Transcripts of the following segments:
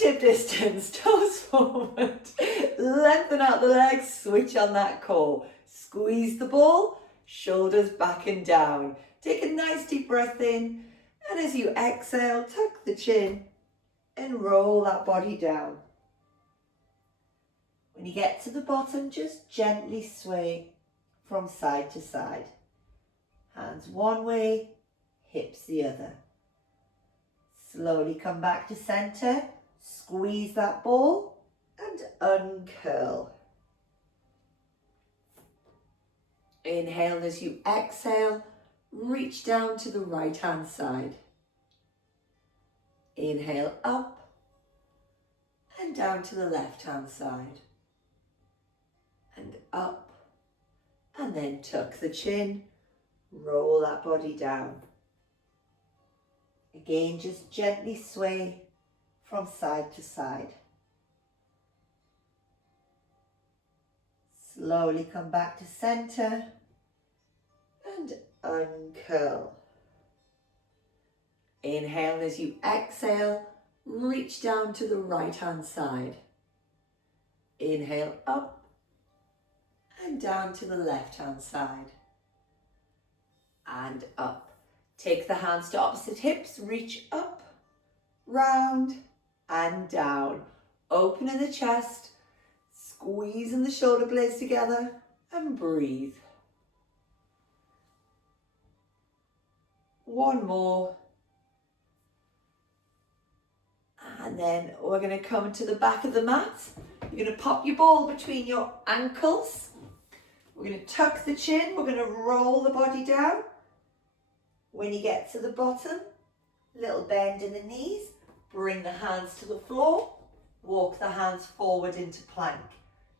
Hip distance, toes forward, lengthen out the legs, switch on that core. Squeeze the ball, shoulders back and down. Take a nice deep breath in, and as you exhale, tuck the chin and roll that body down. When you get to the bottom, just gently sway from side to side. Hands one way, hips the other. Slowly come back to center, squeeze that ball and uncurl. Inhale, as you exhale, reach down to the right hand side. Inhale up and down to the left hand side. And up, and then tuck the chin, roll that body down. Again, just gently sway from side to side. Slowly come back to center and uncurl. Inhale, as you exhale, reach down to the right hand side. Inhale up and down to the left hand side. And up. Take the hands to opposite hips, reach up, round and down. Opening the chest, squeezing the shoulder blades together and breathe. One more. And then we're going to come to the back of the mat. You're going to pop your ball between your ankles. We're going to tuck the chin. We're going to roll the body down. When you get to the bottom, little bend in the knees. Bring the hands to the floor. Walk the hands forward into plank.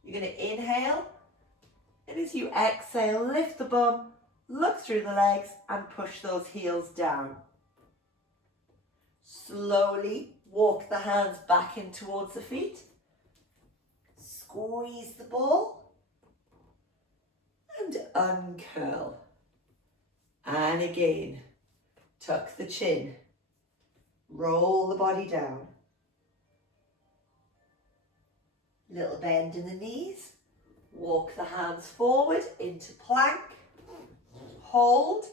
You're going to inhale. And as you exhale, lift the bum, look through the legs and push those heels down. Slowly walk the hands back in towards the feet. Squeeze the ball. And uncurl. And again, tuck the chin. Roll the body down. Little bend in the knees. Walk the hands forward into plank. Hold.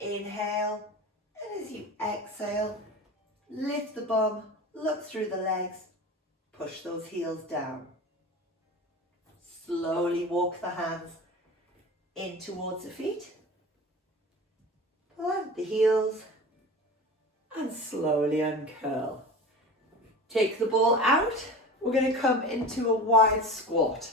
Inhale. And as you exhale, lift the bum, look through the legs, push those heels down. Slowly walk the hands in towards the feet. Plant the heels and slowly uncurl. Take the ball out. We're going to come into a wide squat.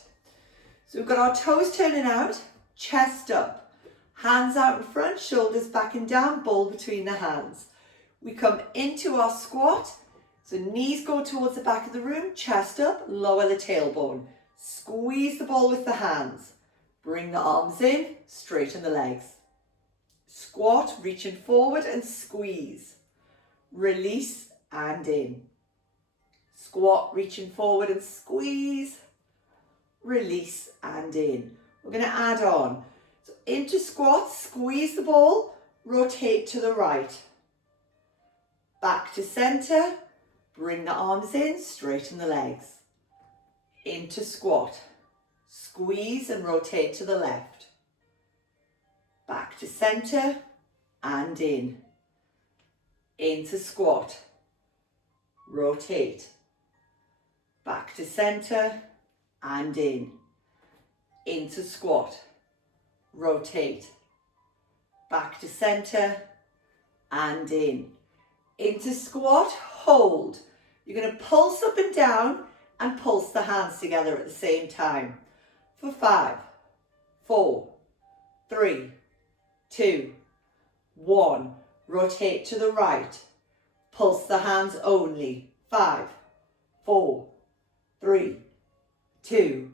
So we've got our toes turning out, chest up, hands out in front, shoulders back and down, ball between the hands. We come into our squat, so knees go towards the back of the room, chest up, lower the tailbone. Squeeze the ball with the hands. Bring the arms in, straighten the legs. Squat, reaching forward and squeeze. Release and in. Squat, reaching forward and squeeze. Release and in. We're going to add on. So into squat, squeeze the ball, rotate to the right. Back to center, bring the arms in, straighten the legs. Into squat, squeeze and rotate to the left. Back to center and in. Into squat, rotate. Back to center and in. Into squat, rotate. Back to center and in. Into squat, hold. You're going to pulse up and down and pulse the hands together at the same time. For 5, 4, 3, 2, 1. Rotate to the right. Pulse the hands only. 5, 4, 3, 2,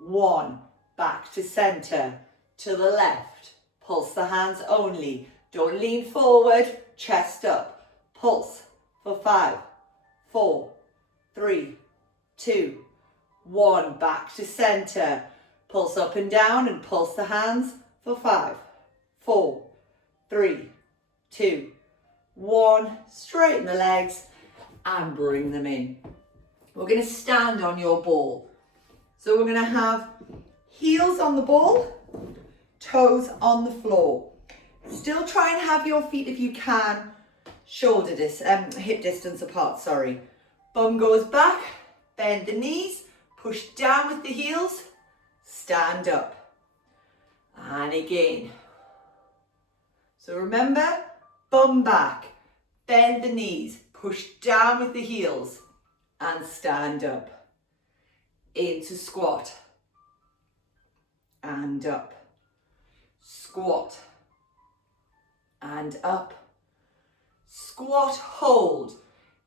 1. Back to center. To the left. Pulse the hands only. Don't lean forward. Chest up. Pulse for 5, 4, 3, 2, 1. Back to center. Pulse up and down and pulse the hands for 5, 4, 3, 2, 1. Straighten the legs and bring them in. We're going to stand on your ball. So we're going to have heels on the ball, toes on the floor. Still try and have your feet, if you can, hip distance apart, sorry. Bum goes back, bend the knees, push down with the heels, stand up. And again. So remember, bum back, bend the knees, push down with the heels, and stand up. Into squat. And up. Squat. And up. Squat, hold.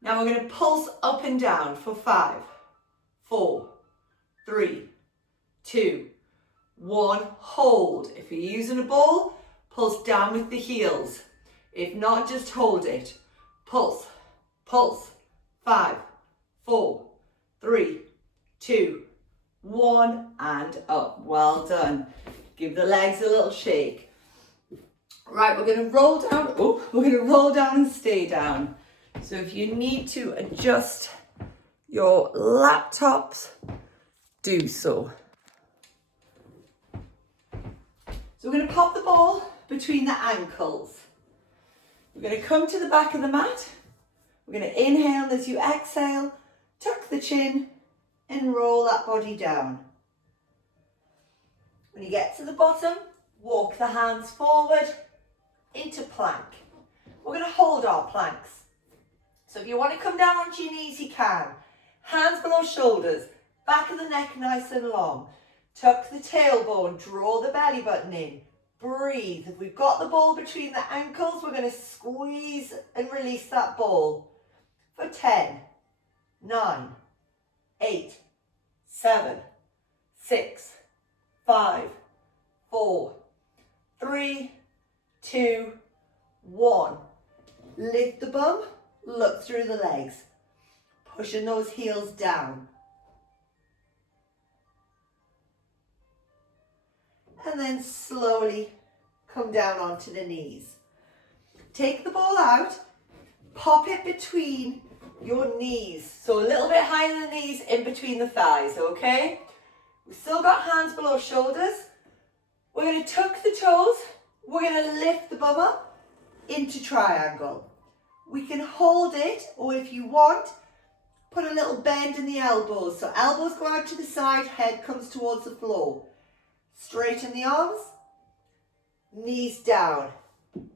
Now we're going to pulse up and down for 5, 4, 3, 2, 1. Hold. If you're using a ball, pulse down with the heels. If not, just hold it. Pulse, pulse. 5, 4, 3, 2, 1, and up. Well done. Give the legs a little shake. Right, we're going to roll down. Oh, we're going to roll down and stay down. So if you need to adjust your laptops, do so. So we're going to pop the ball between the ankles. We're going to come to the back of the mat. We're going to inhale as you exhale, tuck the chin and roll that body down. When you get to the bottom, walk the hands forward into plank. We're going to hold our planks. So if you want to come down onto your knees, you can. Hands below shoulders, back of the neck nice and long. Tuck the tailbone, draw the belly button in. Breathe. If we've got the ball between the ankles, we're going to squeeze and release that ball. For 10, 9, 8, 7, 6, 5, 4, 3, 2, 1. Lift the bum, look through the legs, pushing those heels down. And then slowly come down onto the knees. Take the ball out, pop it between your knees. So a little bit higher than the knees, in between the thighs, okay? We've still got hands below shoulders. We're going to tuck the toes. We're going to lift the bum up into triangle. We can hold it, or if you want, put a little bend in the elbows. So elbows go out to the side, head comes towards the floor. Straighten the arms, knees down.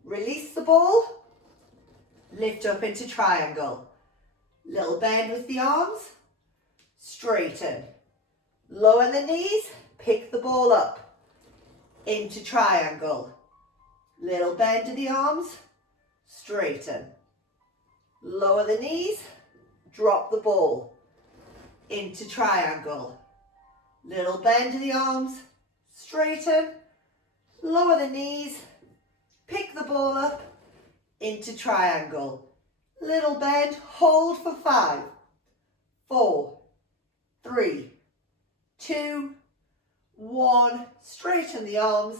Release the ball, lift up into triangle. Little bend with the arms, straighten. Lower the knees, pick the ball up into triangle. Little bend in the arms, straighten. Lower the knees, drop the ball into triangle. Little bend in the arms, straighten. Lower the knees, pick the ball up into triangle. Little bend, hold for 5, 4, 3, 2, 1. Straighten the arms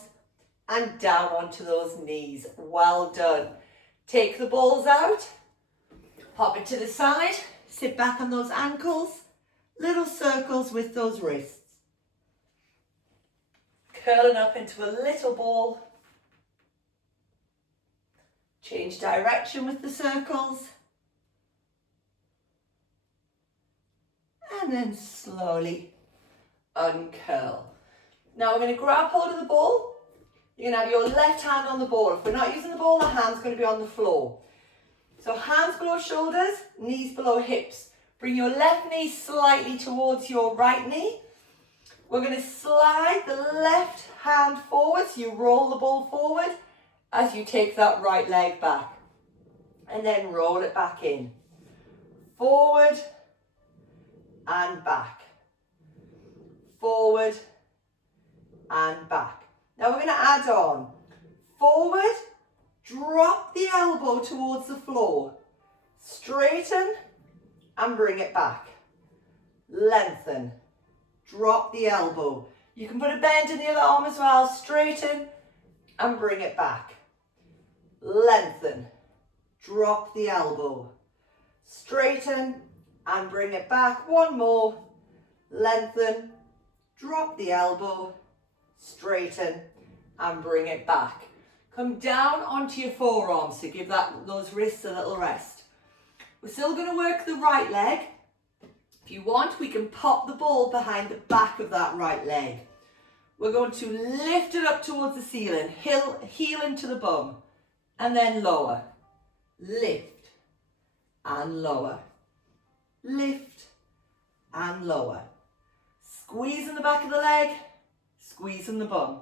and down onto those knees. Well done. Take the balls out, pop it to the side, sit back on those ankles, little circles with those wrists. Curling up into a little ball. Change direction with the circles. And then slowly uncurl. Now we're going to grab hold of the ball. You're going to have your left hand on the ball. If we're not using the ball, the hand's going to be on the floor. So hands below shoulders, knees below hips. Bring your left knee slightly towards your right knee. We're going to slide the left hand forward. So you roll the ball forward as you take that right leg back. And then roll it back in. Forward and back. Forward and back. Now we're going to add on. Forward, drop the elbow towards the floor. Straighten and bring it back. Lengthen. Drop the elbow. You can put a bend in the other arm as well. Straighten and bring it back. Lengthen. Drop the elbow. straighten and bring it back. One more, lengthen, drop the elbow, straighten and bring it back. Come down onto your forearms, so give those wrists a little rest. We're still going to work the right leg. If you want, we can pop the ball behind the back of that right leg. We're going to lift it up towards the ceiling, heel into the bum, and then lower. Lift and lower. Lift and lower. Squeeze in the back of the leg, squeeze in the bum.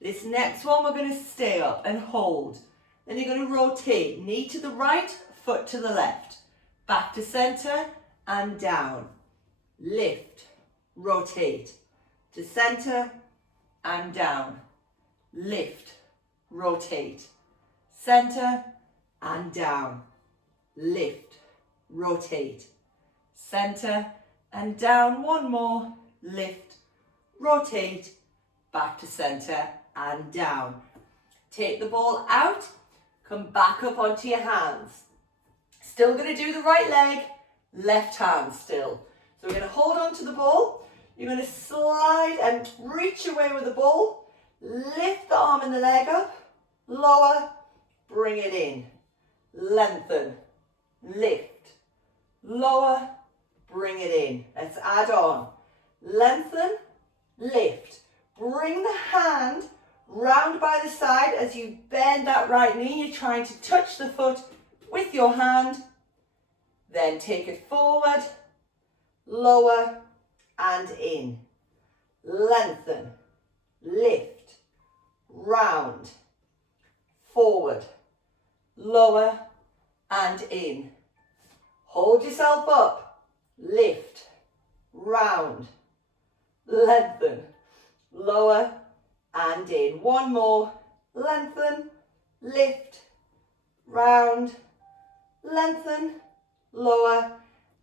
This next one, we're going to stay up and hold. Then you're going to rotate, knee to the right, foot to the left. Back to center and down. Lift, rotate, to center and down. Lift, rotate, center and down. Lift, rotate, center and down. One more, lift, rotate, back to center and down. Take the ball out, come back up onto your hands. Still going to do the right leg, left hand still. So we're going to hold on to the ball. You're going to slide and reach away with the ball. Lift the arm and the leg up, lower, bring it in. Lengthen, lift, lower, bring it in. Let's add on. Lengthen, lift. Bring the hand round by the side as you bend that right knee. You're trying to touch the foot with your hand. Then take it forward, lower and in. Lengthen, lift, round, forward, lower and in. Hold yourself up, lift, round, lengthen, lower and in. One more, lengthen, lift, round, lengthen, lower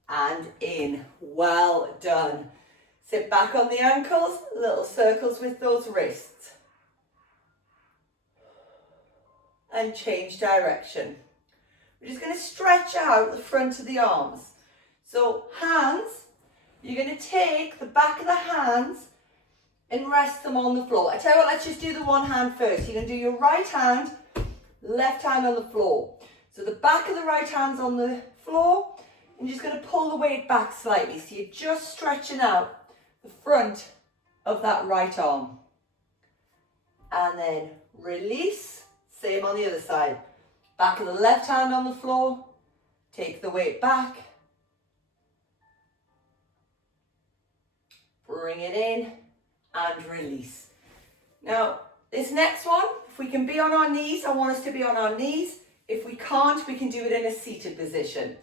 and in. Well done. Sit back on the ankles, little circles with those wrists. And change direction. We're just going to stretch out the front of the arms. So hands, you're going to take the back of the hands and rest them on the floor. I tell you what, let's just do the one hand first. You're going to do your right hand, left hand on the floor. So the back of the right hand's on the floor, and you're just going to pull the weight back slightly. So you're just stretching out the front of that right arm. And then release, same on the other side. Back of the left hand on the floor, take the weight back. Bring it in and release. Now, this next one, if we can be on our knees, I want us to be on our knees. If we can't, we can do it in a seated position.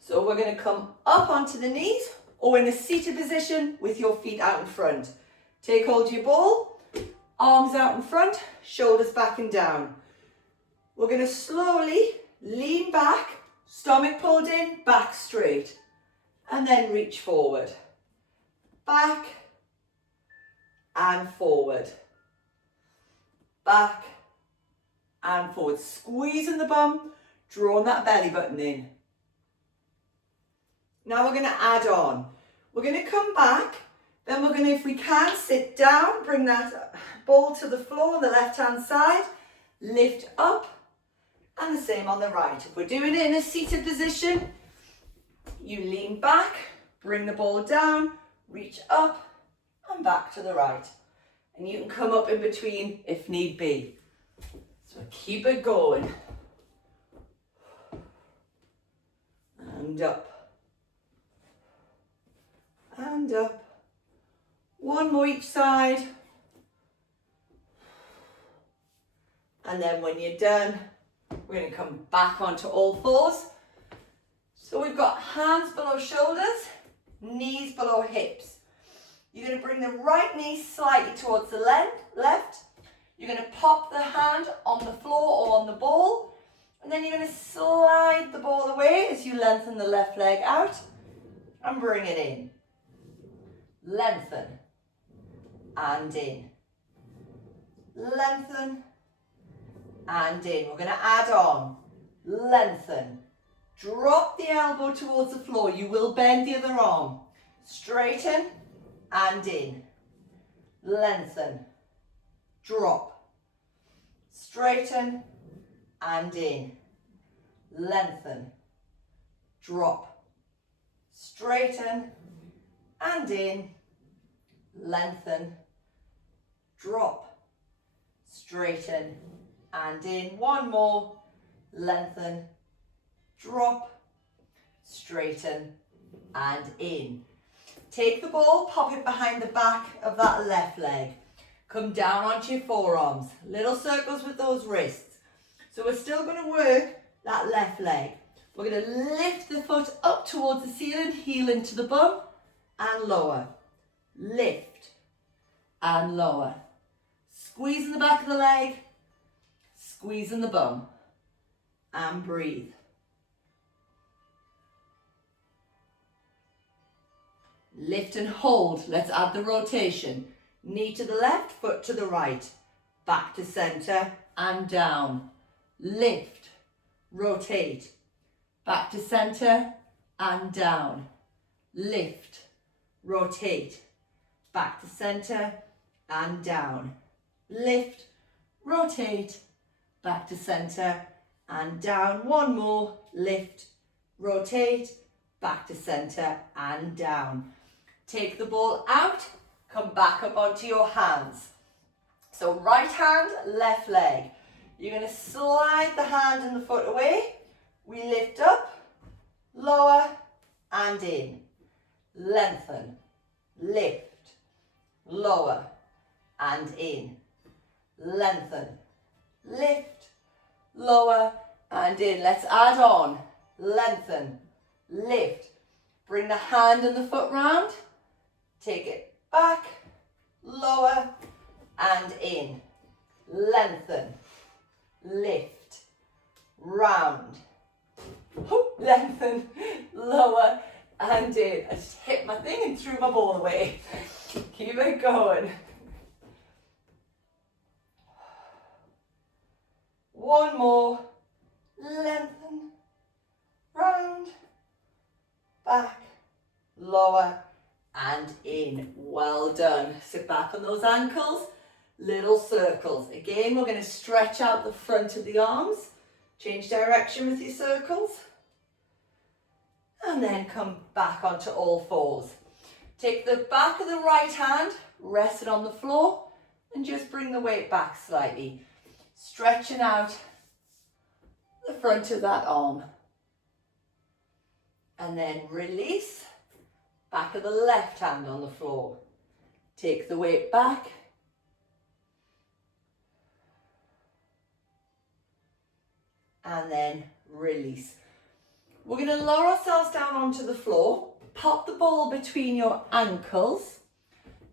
So we're going to come up onto the knees or in a seated position with your feet out in front. Take hold of your ball, arms out in front, shoulders back and down. We're going to slowly lean back, stomach pulled in, back straight, and then reach forward. Back and forward. Back and forward. Squeezing the bum, drawing that belly button in. Now we're going to add on. We're going to come back, then we're going to, if we can, sit down, bring that ball to the floor on the left-hand side, lift up, and the same on the right. If we're doing it in a seated position, you lean back, bring the ball down, reach up, and back to the right. And you can come up in between if need be. So keep it going. And up. And up. One more each side. And then when you're done, we're going to come back onto all fours. So we've got hands below shoulders, knees below hips. You're going to bring the right knee slightly towards the left. You're going to pop the hand on the floor or on the ball. And then you're going to slide the ball away as you lengthen the left leg out and bring it in. Lengthen and in. Lengthen and in. We're going to add on. lengthen. Drop the elbow towards the floor. You will bend the other arm. Straighten and in. Lengthen. Drop. Straighten and in. Lengthen. Drop. Straighten and in. Lengthen. Drop. Straighten and in. One more. Lengthen. Drop. Straighten and in. Take the ball, pop it behind the back of that left leg. Come down onto your forearms. Little circles with those wrists. So we're still going to work that left leg. We're going to lift the foot up towards the ceiling, heel into the bum, and lower. Lift and lower. Squeeze in the back of the leg, squeeze in the bum, and breathe. Lift and hold. Let's add the rotation. Knee to the left, foot to the right. Back to center and down. Lift, rotate. Back to center and down. Lift, rotate. Back to center and down. Lift, rotate. Back to center and down. One more. Lift, rotate. Back to center and down. Take the ball out, come back up onto your hands. So right hand, left leg. You're going to slide the hand and the foot away. We lift up, lower and in. Lengthen, lift, lower and in. Lengthen, lift, lower and in. Let's add on. Lengthen, lift. Bring the hand and the foot round. Take it back, lower and in. Lengthen, lift, round. Lengthen, lower and in. I just hit my thing and threw my ball away. Keep it going. One more. Lengthen, round, back, lower and in. Well done. Sit back on those ankles. Little circles. Again, we're going to stretch out the front of the arms. Change direction with your circles. And then come back onto all fours. Take the back of the right hand, rest it on the floor, and just bring the weight back slightly. Stretching out the front of that arm. And then release. Back of the left hand on the floor. Take the weight back. And then release. We're going to lower ourselves down onto the floor. Pop the ball between your ankles.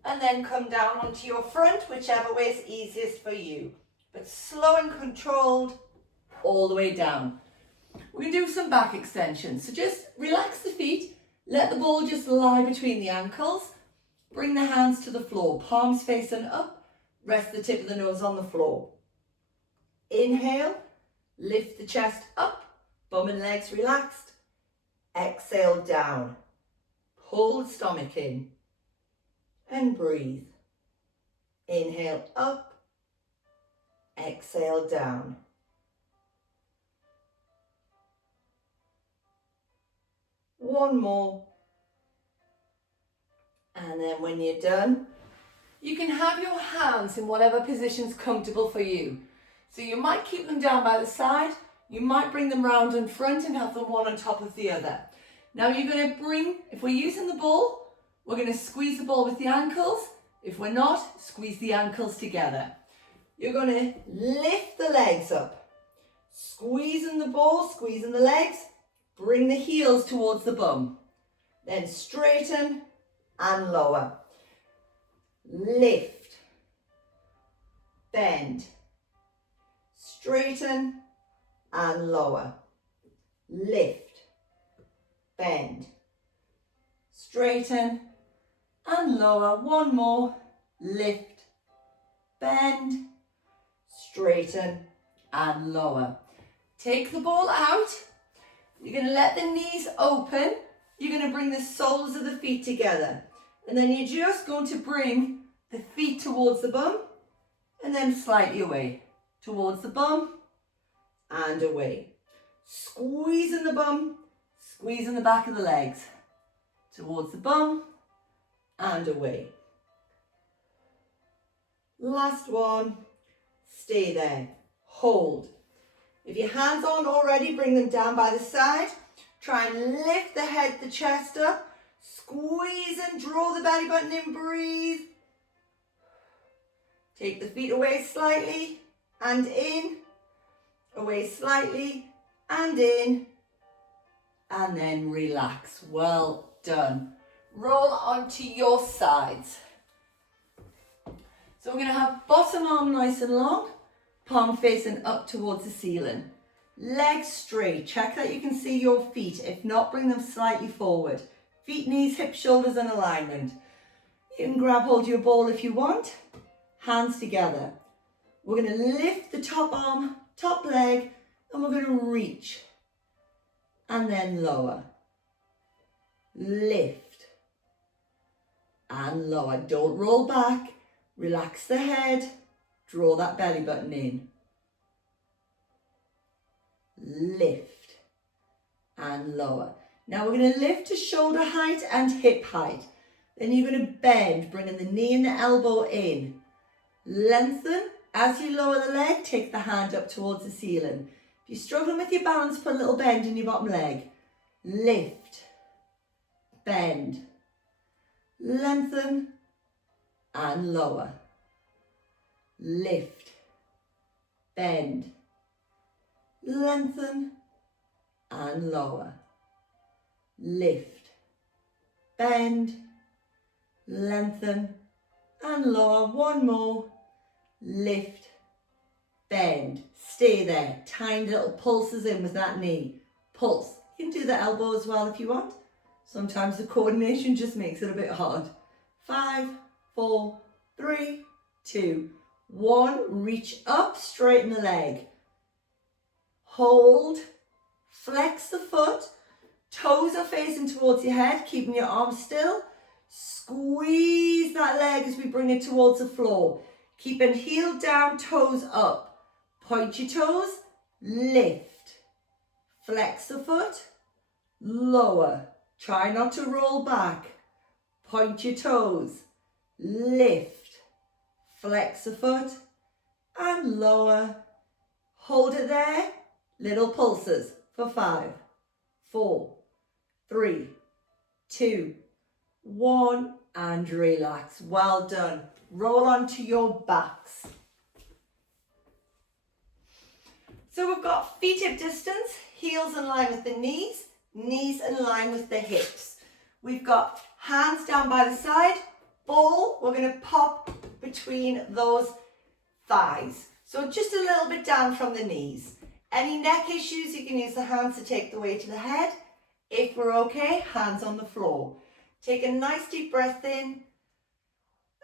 And then come down onto your front, whichever way is easiest for you. But slow and controlled all the way down. We're going to do some back extensions. So just relax the feet. Let the ball just lie between the ankles. Bring the hands to the floor, palms facing up. Rest the tip of the nose on the floor. Inhale, lift the chest up, bum and legs relaxed. Exhale down. Pull the stomach in and breathe. Inhale up, exhale down. One more. And then when you're done, you can have your hands in whatever position's comfortable for you. So you might keep them down by the side, you might bring them round in front and have them one on top of the other. Now you're going to bring, if we're using the ball, we're going to squeeze the ball with the ankles. If we're not, squeeze the ankles together. You're going to lift the legs up. Squeezing the ball, squeezing the legs. Bring the heels towards the bum. Then straighten and lower. Lift. Bend. Straighten and lower. Lift. Bend. Straighten and lower. One more. Lift. Bend. Straighten and lower. Take the ball out. You're going to let the knees open. You're going to bring the soles of the feet together. And then you're just going to bring the feet towards the bum and then slightly away. Towards the bum and away. Squeezing the bum, squeezing the back of the legs. Towards the bum and away. Last one. Stay there. Hold. If your hands aren't already, bring them down by the side. Try and lift the head, the chest up. Squeeze and draw the belly button in. Breathe. Take the feet away slightly and in. Away slightly and in. And then relax. Well done. Roll onto your sides. So we're going to have bottom arm nice and long. Palm facing up towards the ceiling. Legs straight. Check that you can see your feet. If not, bring them slightly forward. Feet, knees, hips, shoulders in alignment. You can grab hold of your ball if you want. Hands together. We're going to lift the top arm, top leg, and we're going to reach. And then lower. Lift. And lower. Don't roll back. Relax the head. Draw that belly button in. Lift and lower. Now we're going to lift to shoulder height and hip height. Then you're going to bend, bringing the knee and the elbow in. Lengthen. As you lower the leg, take the hand up towards the ceiling. If you're struggling with your balance, put a little bend in your bottom leg. Lift. Bend. Lengthen and lower. Lift, bend, lengthen and lower. Lift, bend, lengthen and lower. One more. Lift, bend. Stay there. Tiny little pulses in with that knee. Pulse. You can do the elbow as well if you want. Sometimes the coordination just makes it a bit hard. 5, 4, 3, 2, 1, reach up, straighten the leg. Hold, flex the foot, toes are facing towards your head, keeping your arms still. Squeeze that leg as we bring it towards the floor. Keeping heel down, toes up. Point your toes, lift. Flex the foot, lower. Try not to roll back. Point your toes, lift. Flex the foot and lower. Hold it there. Little pulses for 5, 4, 3, 2, 1 and relax. Well done. Roll onto your backs. So we've got feet hip distance, heels in line with the knees, knees in line with the hips. We've got hands down by the side, ball, we're going to pop between those thighs. So just a little bit down from the knees. Any neck issues, you can use the hands to take the weight to the head. If we're okay, hands on the floor. Take a nice deep breath in.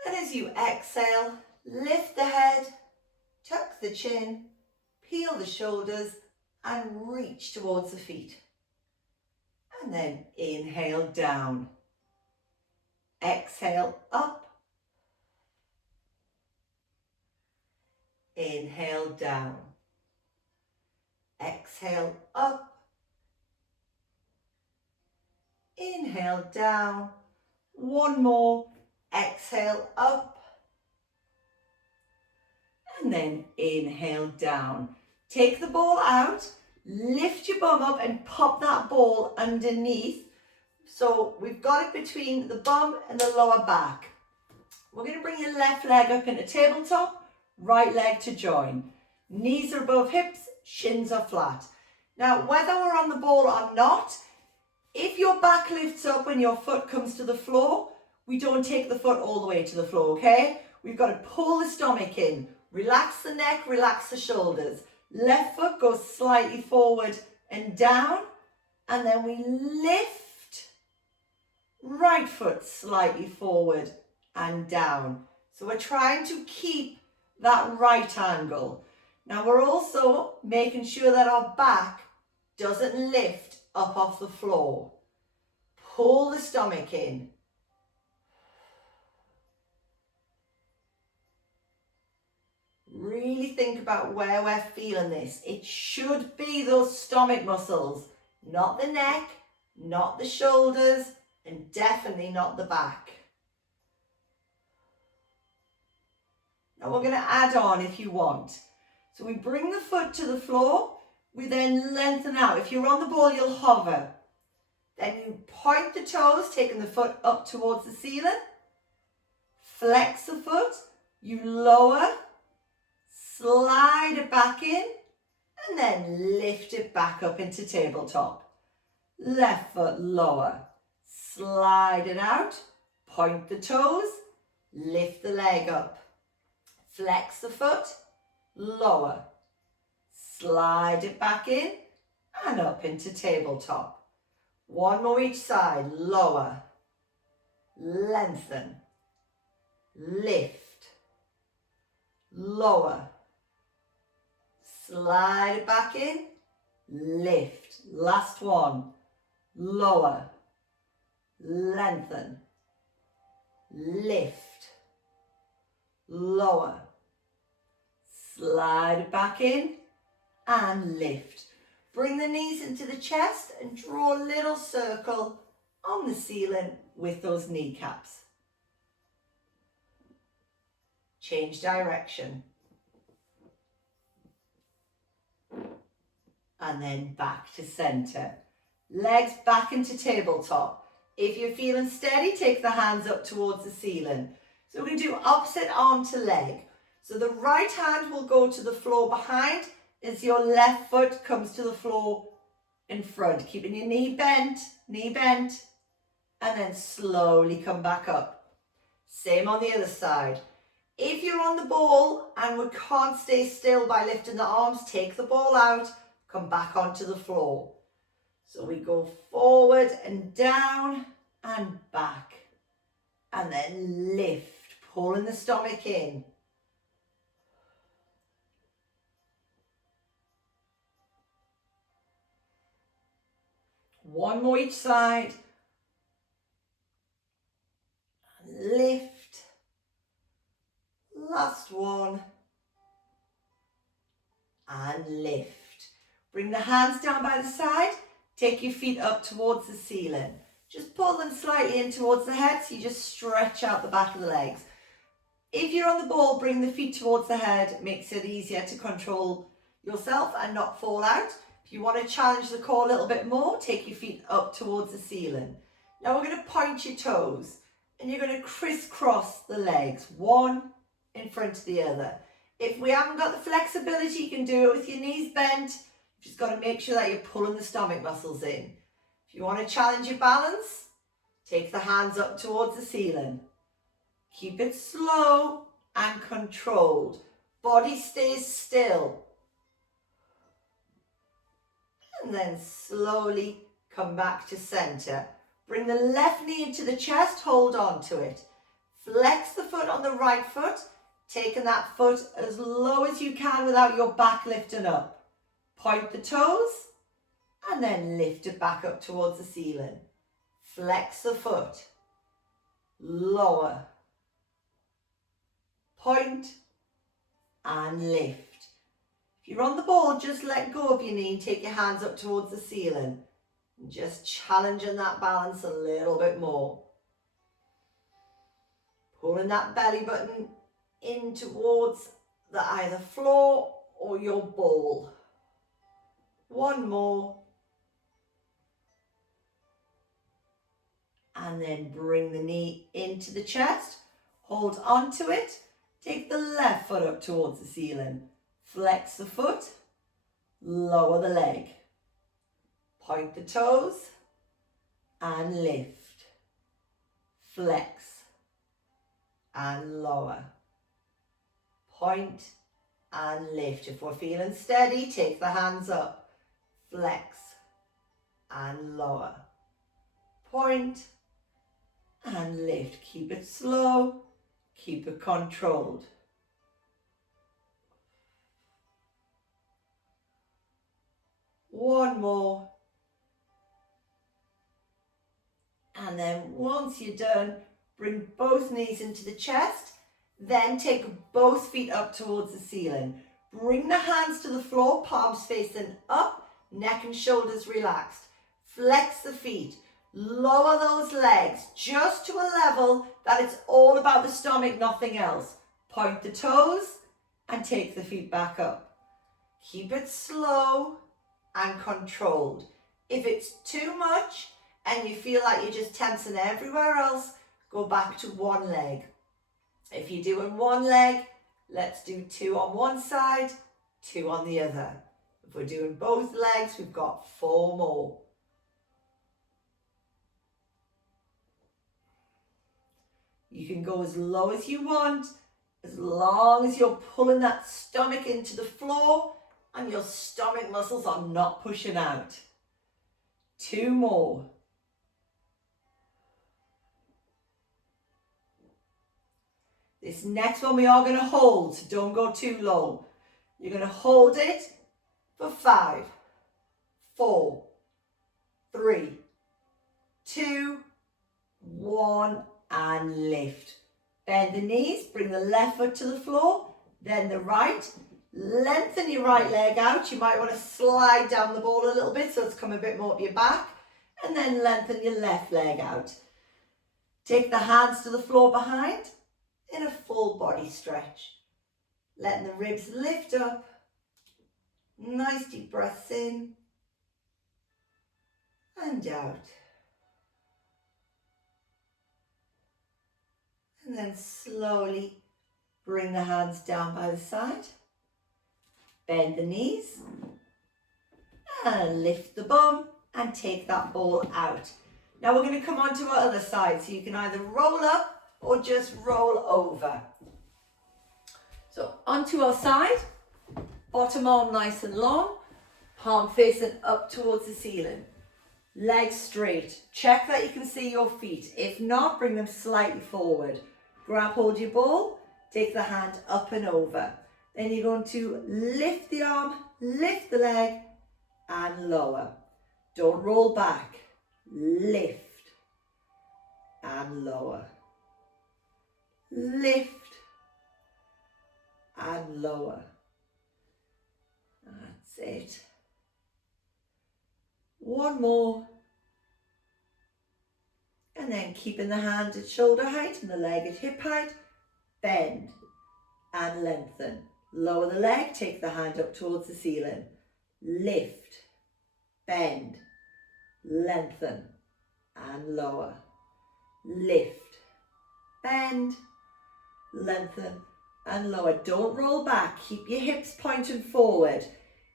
And as you exhale, lift the head, tuck the chin, peel the shoulders and reach towards the feet. And then inhale down. Exhale up. Inhale down. Exhale up. Inhale down. One more. Exhale up. And then inhale down. Take the ball out. Lift your bum up and pop that ball underneath. So we've got it between the bum and the lower back. We're going to bring your left leg up into tabletop. Right leg to join. Knees are above hips, shins are flat. Now, whether we're on the ball or not, if your back lifts up when your foot comes to the floor, we don't take the foot all the way to the floor, okay? We've got to pull the stomach in. Relax the neck, relax the shoulders. Left foot goes slightly forward and down, and then we lift. Right foot slightly forward and down. So we're trying to keep that right angle. Now we're also making sure that our back doesn't lift up off the floor. Pull the stomach in. Really think about where we're feeling this. It should be those stomach muscles, not the neck, not the shoulders, and definitely not the back. Now we're going to add on if you want. So we bring the foot to the floor, we then lengthen out. If you're on the ball, you'll hover. Then you point the toes, taking the foot up towards the ceiling. Flex the foot, you lower, slide it back in, and then lift it back up into tabletop. Left foot lower, slide it out, point the toes, lift the leg up. Flex the foot, lower, slide it back in and up into tabletop. One more each side, lower, lengthen, lift, lower, slide it back in, lift. Last one, lower, lengthen, lift, lower, slide it back in and lift. Bring the knees into the chest and draw a little circle on the ceiling with those kneecaps. Change direction. And then back to center. Legs back into tabletop. If you're feeling steady, take the hands up towards the ceiling. So we're going to do opposite arm to leg. So the right hand will go to the floor behind as your left foot comes to the floor in front. Keeping your knee bent, and then slowly come back up. Same on the other side. If you're on the ball and we can't stay still by lifting the arms, take the ball out, come back onto the floor. So we go forward and down and back. And then lift. Pulling the stomach in. One more each side. Lift. Last one. And lift. Bring the hands down by the side. Take your feet up towards the ceiling. Just pull them slightly in towards the head so you just stretch out the back of the legs. If you're on the ball, bring the feet towards the head. It makes it easier to control yourself and not fall out. If you want to challenge the core a little bit more, take your feet up towards the ceiling. Now we're going to point your toes and you're going to crisscross the legs, one in front of the other. If we haven't got the flexibility, you can do it with your knees bent. You've just got to make sure that you're pulling the stomach muscles in. If you want to challenge your balance, take the hands up towards the ceiling. Keep it slow and controlled. Body stays still. And then slowly come back to center. Bring the left knee into the chest, hold on to it. Flex the foot on the right foot, taking that foot as low as you can without your back lifting up. Point the toes and then lift it back up towards the ceiling. Flex the foot. Lower. Point and lift. If you're on the ball, just let go of your knee and take your hands up towards the ceiling. And just challenging that balance a little bit more. Pulling that belly button in towards the either floor or your ball. One more. And then bring the knee into the chest. Hold onto it. Take the left foot up towards the ceiling. Flex the foot. Lower the leg. Point the toes. And lift. Flex. And lower. Point and lift. If we're feeling steady, take the hands up. Flex. And lower. Point. And lift. Keep it slow. Keep it controlled. One more. And then once you're done, bring both knees into the chest. Then take both feet up towards the ceiling. Bring the hands to the floor, palms facing up, neck and shoulders relaxed. Flex the feet. Lower those legs just to a level that it's all about the stomach, nothing else. Point the toes and take the feet back up. Keep it slow and controlled. If it's too much and you feel like you're just tensing everywhere else, go back to one leg. If you're doing one leg, let's do 2 on one side, 2 on the other. If we're doing both legs, we've got 4 more. You can go as low as you want, as long as you're pulling that stomach into the floor and your stomach muscles are not pushing out. 2 more. This next one we are going to hold, so don't go too low. You're going to hold it for 5, 4, 3, 2, 1, and lift. Bend the knees, bring the left foot to the floor, then the right. Lengthen your right leg out. You might want to slide down the ball a little bit so it's come a bit more to your back. And then lengthen your left leg out. Take the hands to the floor behind in a full body stretch. Letting the ribs lift up. Nice deep breaths in and out. And then slowly bring the hands down by the side. Bend the knees and lift the bum and take that ball out. Now we're going to come on to our other side, so you can either roll up or just roll over. So onto our side, bottom arm nice and long, palm facing up towards the ceiling. Legs straight. Check that you can see your feet. If not, bring them slightly forward. Grab hold your ball, take the hand up and over. Then you're going to lift the arm, lift the leg, and lower. Don't roll back. Lift and lower. Lift and lower. That's it. One more. And then keeping the hand at shoulder height and the leg at hip height. Bend and lengthen. Lower the leg, take the hand up towards the ceiling. Lift, bend, lengthen, and lower. Lift, bend, lengthen, and lower. Don't roll back. Keep your hips pointing forward.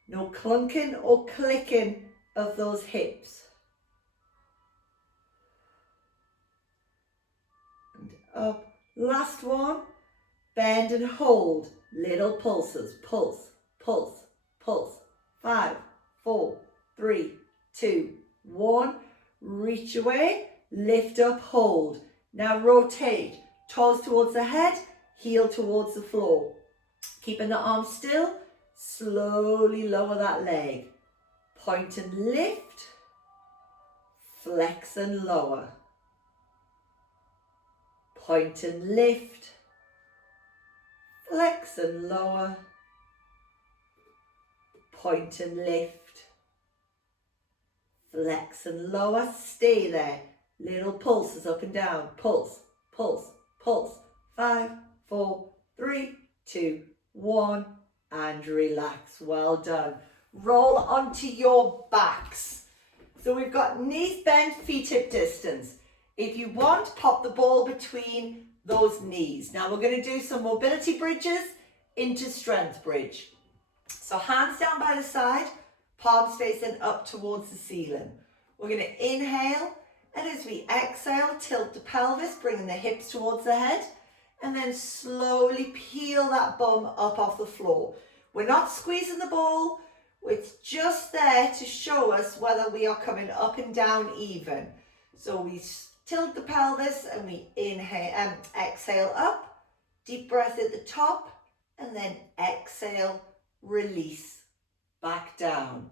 No clunking or clicking of those hips. And up. Last one. Bend and hold. Little pulses. Pulse, pulse, pulse. 5, 4, 3, 2, 1. Reach away. Lift up, hold. Now rotate. Toes towards the head. Heel towards the floor. Keeping the arms still. Slowly lower that leg. Point and lift. Flex and lower. Point and lift. Flex and lower. Point and lift. Flex and lower. Stay there. Little pulses up and down. Pulse, pulse, pulse. 5, 4, 3, 2, 1. And relax. Well done. Roll onto your backs. So we've got knees bent, feet hip distance. If you want, pop the ball between those knees. Now we're going to do some mobility bridges into strength bridge. So hands down by the side, palms facing up towards the ceiling. We're going to inhale, and as we exhale, tilt the pelvis, bringing the hips towards the head, and then slowly peel that bum up off the floor. We're not squeezing the ball, it's just there to show us whether we are coming up and down even. So we tilt the pelvis and we inhale and exhale up, deep breath at the top, and then exhale, release back down.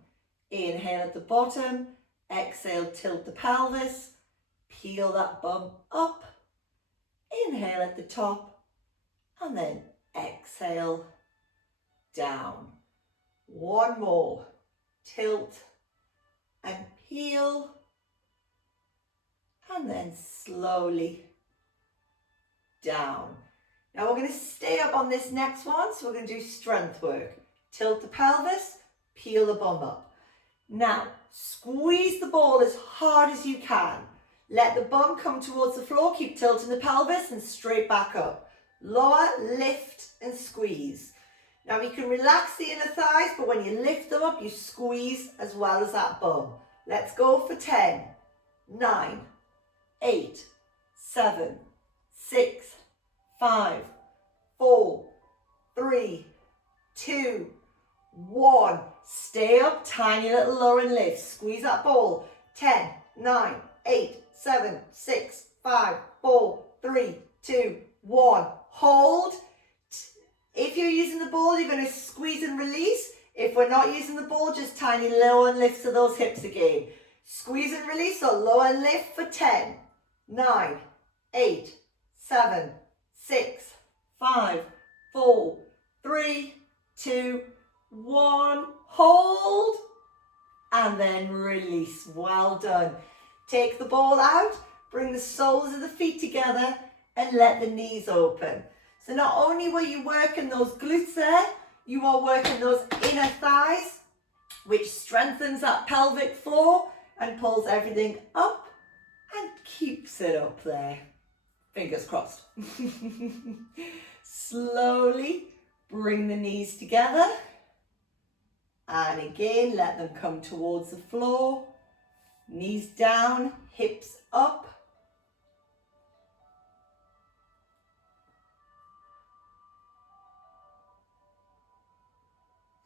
Inhale at the bottom, exhale, tilt the pelvis, peel that bum up, inhale at the top, and then exhale, down. One more, tilt and peel, and then slowly down. Now we're going to stay up on this next one, so we're going to do strength work. Tilt the pelvis, peel the bum up. Now, squeeze the ball as hard as you can. Let the bum come towards the floor, keep tilting the pelvis and straight back up. Lower, lift and squeeze. Now you can relax the inner thighs, but when you lift them up, you squeeze as well as that bum. Let's go for 10, 9, 8, 7, 6, 5, 4, 3, 2, 1. Stay up, tiny little lower and lift. Squeeze that ball. 10, 9, 8, 7, 6, 5, 4, 3, 2, 1. Hold. If you're using the ball, you're going to squeeze and release. If we're not using the ball, just tiny lower and lift to those hips again. Squeeze and release or lower and lift for 10, 9, 8, 7, 6, 5, 4, 3, 2, 1. Hold. And then release. Well done. Take the ball out. Bring the soles of the feet together and let the knees open. So not only were you working those glutes there, you are working those inner thighs, which strengthens that pelvic floor and pulls everything up and keeps it up there. Fingers crossed. Slowly bring the knees together. And again, let them come towards the floor. Knees down, hips up.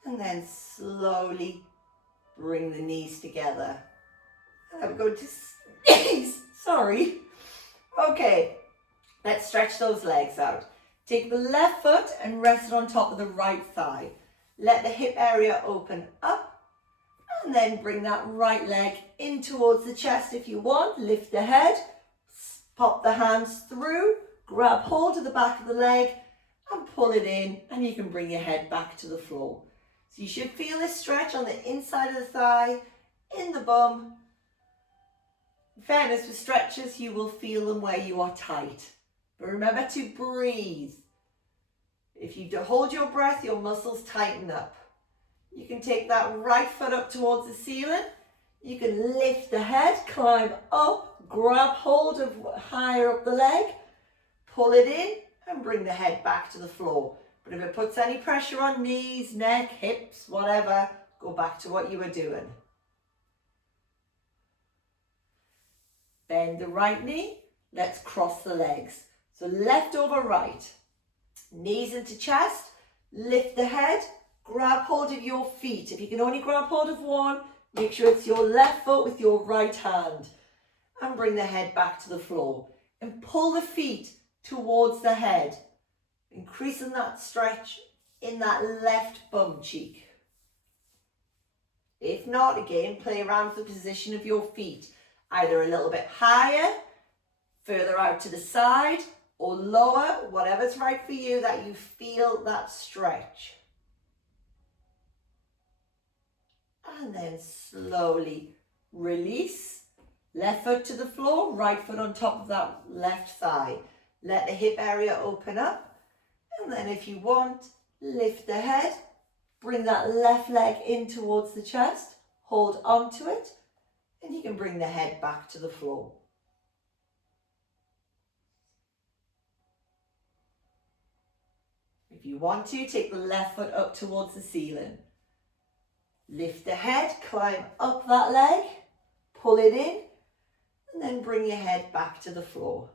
And then slowly bring the knees together. I'm going to sneeze, sorry. Okay, let's stretch those legs out. Take the left foot and rest it on top of the right thigh. Let the hip area open up. And then bring that right leg in towards the chest if you want. Lift the head, pop the hands through, grab hold of the back of the leg and pull it in, and you can bring your head back to the floor. So you should feel this stretch on the inside of the thigh, in the bum. In fairness, with stretches, you will feel them where you are tight. But remember to breathe. If you hold your breath, your muscles tighten up. You can take that right foot up towards the ceiling. You can lift the head, climb up, grab hold of higher up the leg, pull it in and bring the head back to the floor. But if it puts any pressure on knees, neck, hips, whatever, go back to what you were doing. Bend the right knee. Let's cross the legs. So left over right. Knees into chest. Lift the head. Grab hold of your feet. If you can only grab hold of one, make sure it's your left foot with your right hand. And bring the head back to the floor. And pull the feet towards the head. Increasing that stretch in that left bum cheek. If not, again, play around with the position of your feet. Either a little bit higher, further out to the side, or lower, whatever's right for you, that you feel that stretch. And then slowly release. Left foot to the floor, right foot on top of that left thigh. Let the hip area open up. And then if you want, lift the head. Bring that left leg in towards the chest. Hold onto it. And you can bring the head back to the floor. If you want to, take the left foot up towards the ceiling. Lift the head, climb up that leg, pull it in, and then bring your head back to the floor.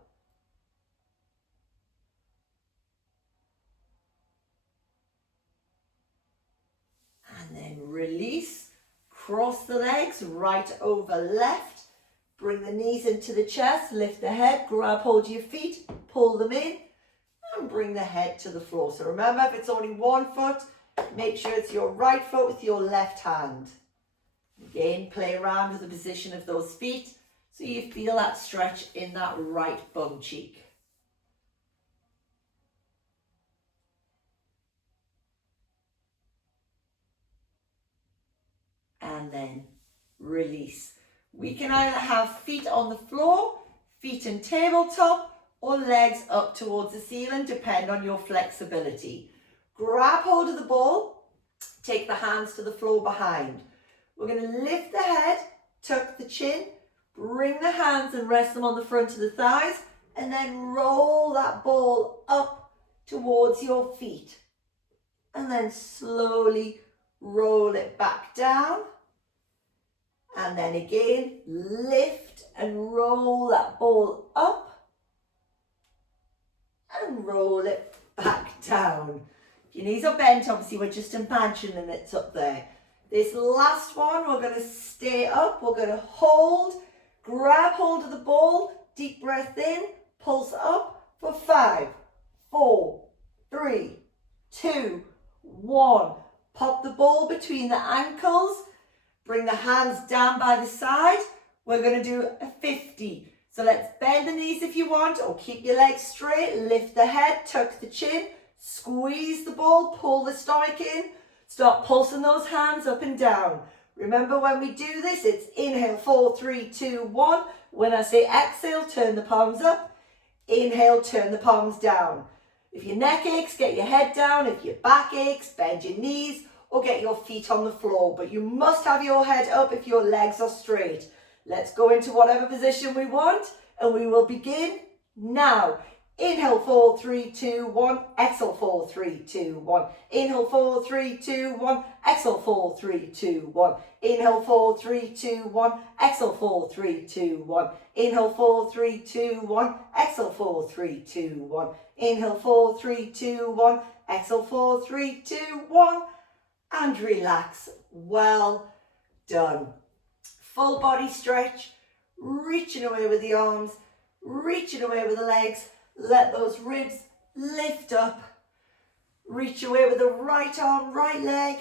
And then release, cross the legs, right over left. Bring the knees into the chest, lift the head, grab hold of your feet, pull them in, and bring the head to the floor. So remember, if it's only one foot, make sure it's your right foot with your left hand. Again, play around with the position of those feet so you feel that stretch in that right bum cheek. And then release. We can either have feet on the floor, feet in tabletop, or legs up towards the ceiling, depend on your flexibility. Grab hold of the ball, take the hands to the floor behind. We're going to lift the head, tuck the chin, bring the hands and rest them on the front of the thighs, and then roll that ball up towards your feet. And then slowly roll it back down. And then again, lift and roll that ball up. And roll it back down. If your knees are bent, obviously we're just imagining it's up there. This last one, we're going to stay up. We're going to hold, grab hold of the ball, deep breath in, pulse up for 5, 4, 3, 2, 1. Pop the ball between the ankles. Bring the hands down by the side. We're going to do a 50. So let's bend the knees if you want, or keep your legs straight. Lift the head, tuck the chin, squeeze the ball, pull the stomach in. Start pulsing those hands up and down. Remember, when we do this, it's inhale, 4, 3, 2, 1. When I say exhale, turn the palms up. Inhale, turn the palms down. If your neck aches, get your head down. If your back aches, bend your knees or get your feet on the floor. But you must have your head up if your legs are straight. Let's go into whatever position we want, and we will begin now. Inhale, 4, 3, 2, 1. Exhale, 4, 3, 2, 1. Inhale, 4, 3, 2, 1. Exhale, 4, 3, 2, 1. Inhale, 4, 3, 2, 1. Exhale, 4, 3, 2, 1. Inhale, 4, 3, 2, 1. Exhale, 4, 3, 2, 1. Inhale, 4, 3, 2, 1. Exhale, 4, 3, 2, 1. And relax. Well done. Full body stretch, reaching away with the arms, reaching away with the legs. Let those ribs lift up. Reach away with the right arm, right leg.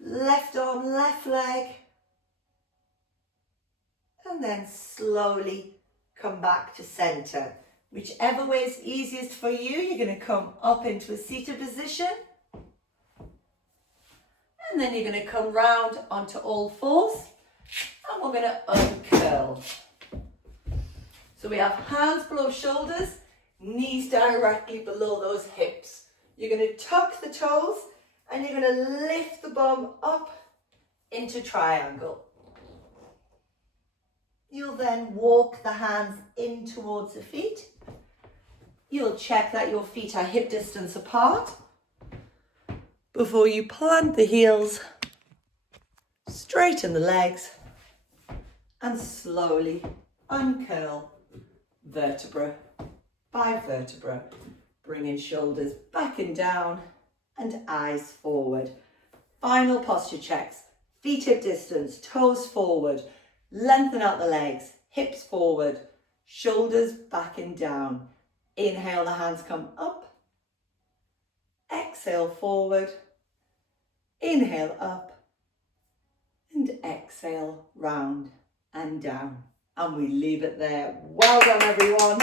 Left arm, left leg. And then slowly come back to center. Whichever way is easiest for you, you're going to come up into a seated position. And then you're going to come round onto all fours. And we're going to uncurl. So we have hands below shoulders, knees directly below those hips. You're going to tuck the toes and you're going to lift the bum up into triangle. You'll then walk the hands in towards the feet. You'll check that your feet are hip distance apart before you plant the heels, straighten the legs, and slowly uncurl vertebra by vertebra, bringing shoulders back and down and eyes forward. Final posture checks. Feet hip distance, toes forward, lengthen out the legs, hips forward, shoulders back and down. Inhale, the hands come up. Exhale, forward. Inhale, up. And exhale, round and down. And we leave it there. Well done, everyone.